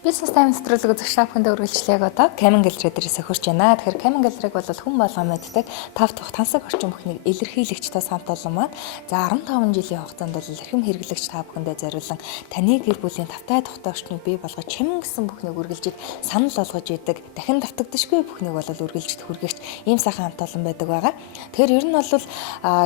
Бизнес тайм нэвтрүүлэг үзэгч та бүхэнд үргэлжлэе одоо Camon Gallery дээрээс хурж байна. Тэгэхээр Camon Gallery-г бол хүн болгоо мэддэг 5 дахь тансаг орчин бүхнийг илэрхийлэгчтэй хамт олон маань за 15 жилийн хугацаанд бол эрхэм хэрэглэгч та бүхэндээ зориулан таны гэр бүлийн тавтай тухтай орчныг бий болгож Camon гэсэн бүхнийг үргэлжид санал болгож идэг. Дахин давтагдашгүй бүхнийг бол үргэлжид хүргэгч ийм сайхан хамт олон байдаг байгаа. Тэгэхээр ер нь бол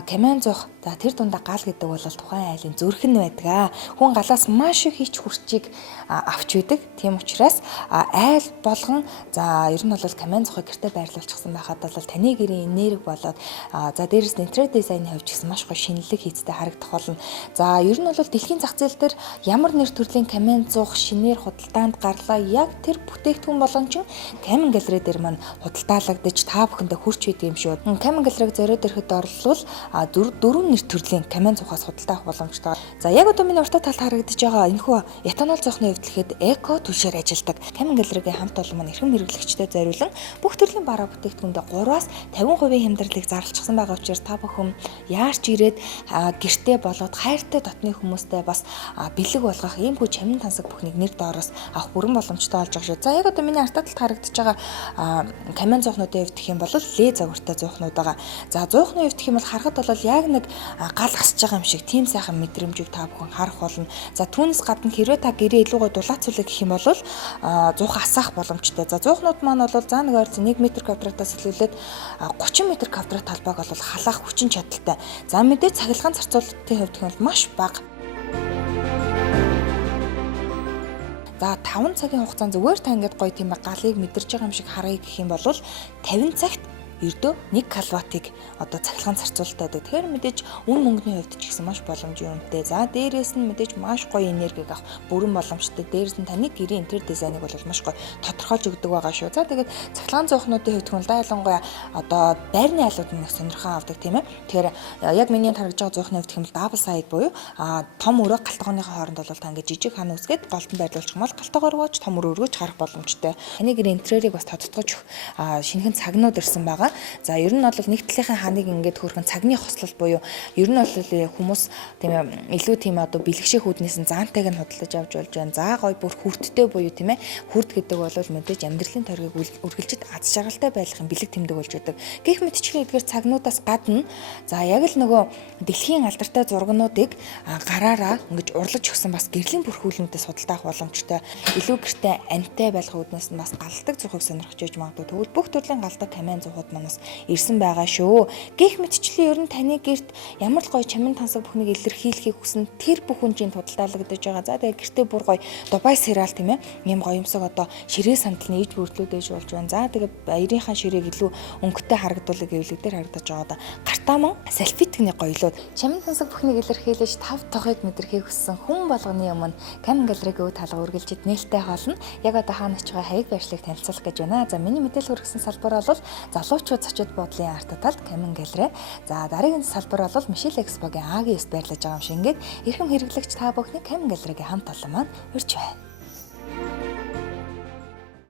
Camon зуух за тэр дундаа гал гэдэг бол тухайн айлын зүрхэн байдаг. Хүн галаас маш их хич хүрчийг авч үйдэг. Тийм учраас айл болгон за ер нь бол Camon зохыг гэртээ байрлуулчихсан байхад бол таны гэрийн энерги болоод за дээрээс нь интерьер дизайны хувьд гэсэн маш гоё шинэлэг хийцтэй харагдах болно. За ер нь бол дэлхийн зах зээл дээр ямар нэр төрлийн Camon зух шинээр худалдаанд гарлаа яг тэр бүтээгдэхүүн болгон чинь Camon Gallery дээр маань худалдаалагдаж та бүхэндээ хүрч идэг юм шүү. Camon Gallery-г зориод ирэхэд орлол дөрвөн нэр төрлийн Camon зухаас худалдаах боломжтой. За яг одоо миний уртаа талд харагдаж байгаа энэхүү этанол зохны хувьд гэхэд эко түлшээр ажилладаг Camon Gallery-гийн хамт олон маань эрхэм хэрэглэгчтэй зориулан бүх төрлийн бараа бүтээгдэхүүндээ 3-аас 50% хямдралыг зарлчихсан байгаа учраас та бүхэн яарч ирээд гэртээ болоод хайртай дотны хүмүүстэй бас бэлэг болгох иймгүй Camon тансаг бүхнийг нэр доороос авах бүрэн боломжтой болж байгаа шүү. За яг одоо миний артаа талд харагдаж байгаа Camon зуухнуудын хувьд гэх юм бол лээ загвартай зуухнууд байгаа. За зуухны хувьд гэх юм бол харахад бол яг нэг гал асж байгаа юм шиг тийм сайхан мэдрэмжийг та бүхэн харах болно. За түүнээс гадна хэрвээ та гэрээ илүүгөө дулаацуулах гэх юм бол зуух асаах боломжтой. За зуухнууд маань бол за нэг ойролцоо 1 м2-аас илүүлээд 30 м2 талбайг бол халаах хүчин чадалтай. За мэдээж цахилгаан зарцуулалтын хувьд гэх юм бол маш бага. За 5 цагийн хугацаанд зүгээр та ингээд гоё тийм галыг мэдэрч байгаа юм шиг харъя гэх юм бол 50 цагт ердөө 1 кВт-ыг одоо цахилгаан зарцуулалттай байдаг. Тэгэхээр мэдээж үн мөнгөний хувьд ч гэсэн маш боломжтой юмтэй. За дээрээс нь мэдээж маш гоё энергийг авах бүрэн боломжтой. Дээрээс нь таны гэрийн интерьер дизайныг бол маш гоё тодорхойлж өгдөг байгаа шүү. За тэгээд цахилгаан зуухнуудын хувьд хүн ялангуяа одоо байрны айлууд нэг сонирхон авдаг тийм ээ. Тэгэхээр яг миний таргаж байгаа зуухны хувьд хэм дабл сайд буюу том өрөө галтгооныхоо хооронд бол та ингээд жижиг хан үсгээд голтон байрлуулчих юм бол галтгоор гоож том өрөө өргөж гарах боломжтой. Таны гэрийн интерьерийг бас тодтогч шинэхэн цагнууд ирсэн байгаа. За ер нь бол нэг талынхаа ханыг ингээд хөрхөн цагны хослол буюу ер нь бол хүмүүс тийм илүү тийм одоо бэлгшээ хүүднээс нь заантайг нь худалдаж авч болж байна. За гой бүр хүрттэй буюу тийм ээ хүрт гэдэг бол мэдээж амьдралын тойргийг үргэлжид аз жаргалтай байхын бэлэг тэмдэг болж байдаг. Гэх мэтчлэн эдгээр цагнуудаас гадна за яг л нөгөө дэлхийн алдартай зургнуудыг гараараа ингэж урлаж өгсөн бас гэрлийн бүрхүүлнүүдээс худалдаах боломжтой. Илүү гэртээ антай байх үүднээс нь бас галдаг зурхыг сонирхож иж магадгүй. Тэгвэл бүх төрлийн галдаг Camon зурхууд манаас ирсэн байгаа шүү. Гэх мэтчлэн ер нь таны гэрт ямар л гоё Camon тансаг бүхнийг илэрхийлэхийг хүсэн тэр бүх хүнжийн худалдаалагдаж байгаа. За тэгээ гэртээ бүр гоё Дубай сериал тийм ээ. Ийм гоёмсог одоо ширээ сандалны иж бүртлүүдэж болж байна. За тэгээ баярынхаа ширээг илүү өнгөтэй харагдуулах гэвлэг дээр харагдаж байгаа да. Гартаа мөн селфитгний гоёлууд Camon тансаг бүхнийг илэрхийлж 5 тохыг мэдрэхийг хүссэн хүн болгоны өмнө Camon Gallery-г талга үргэлжид нээлттэй хоолно. Яг одоо хаана ч байгаа хаяг байршлыг танилцуулах гэж байна. За миний мэдээлэл хүргэсэн салбар бол залуучууд зочид бодлын арт талд Camon Gallery. За дараагийн салбар бол Michelle Expo-гийн А-гийн эст байрлаж байгаа юм шиг ингээд эрхэм хэрэглэгч та бүхний Camon Gallery-гийн хамт олон маань урьж байна.